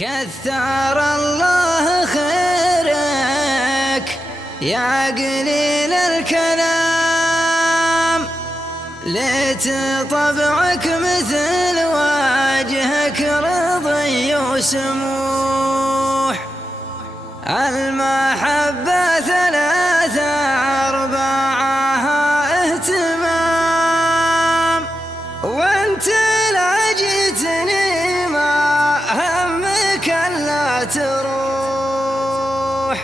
كثر الله خيرك يا قليل الكلام، ليت طبعك مثل وجهك رضي وسموح. المحبة ثلاثة أربعها اهتمام، وانت لا جيتني ما همك الا تروح.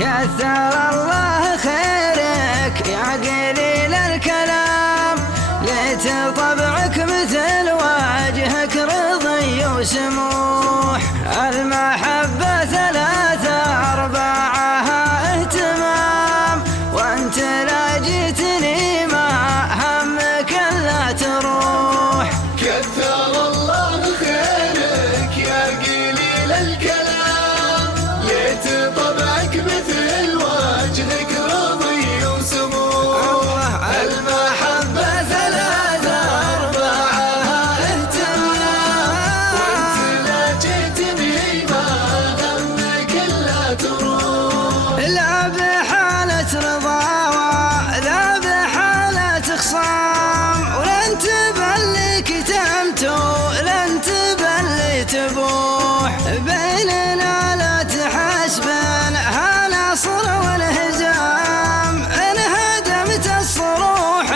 كثر الله خيرك يا قليل الكلام، ليت طبعك مثل وجهك رضي وسموح. المحبة ثلاثة أربعها اهتمام، وانت لا جيتني ما همك الا تروح. كثر الله خيرك يا قليل الكلام، ليت طبعك مثل وجهك رضي وسموح. المحبة ثلاثة أربعها اهتمام، وانت لا جيتني ما همك الا تروح. لا بحالة رضا ولا بحالة خصام، ولن تبلي كتمت ولن تبلي تبوح. بيننا لا تحسبن هالعصر والهزام، إن هدمت الصروح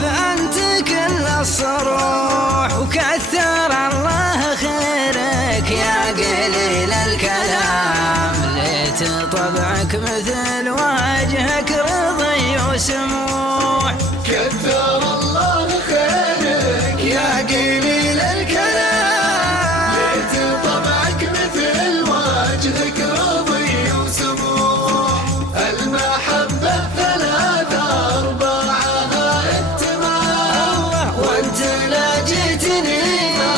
فأنت كل الصروح. وكثر الله خيرك يا قليل الكلام، ليت طبعك مثل وجهك رضي وسموح. كثر الله خيرك يا قليل الكلام، ليت طبعك مثل وجهك رضي وسموح. المحبة ثلاثة أربعها اهتمام، وانت لا جيتني ما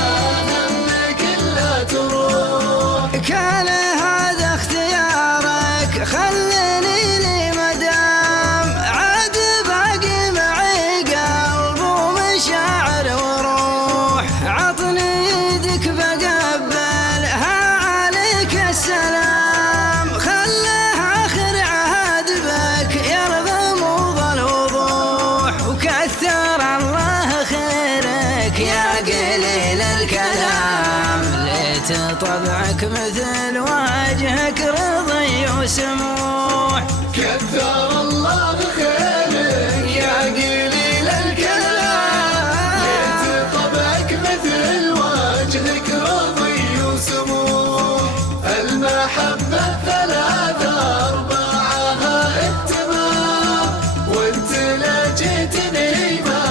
همك الا تروح. كان هذا اختيارك خلني لي مدام، عاد باقي معي قلب ومشاعر وروح. عطني يدك بقبلها عليك السلام، خله آخر عهد بك يرضى موضى الوضوح. وكثر الله خيرك يا قليل الكلام، ليت طبعك مثل وجهك رضي وسموح. كثر الله خيرك يا قليل الكلام، ليت طبعك مثل وجهك رضي وسموح. المحبة ثلاثة أربعها اهتمام، وانت لا جيتني ما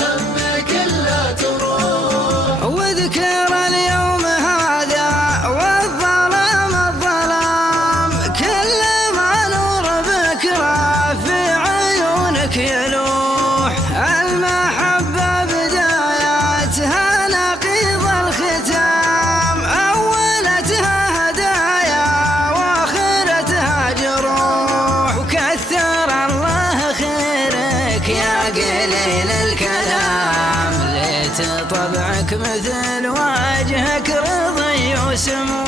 همك الا تروح. وذكر اليوم هذا والظلام الظلام، كل ما نور بكرة في عيونك يلوح. المحبة بداياتها نقيض الختام، أولتها هدايا وآخرتها جروح. وكثر الله خيرك يا قليل الكلام، ليت طبعك مثل وجهك رضي وسموح.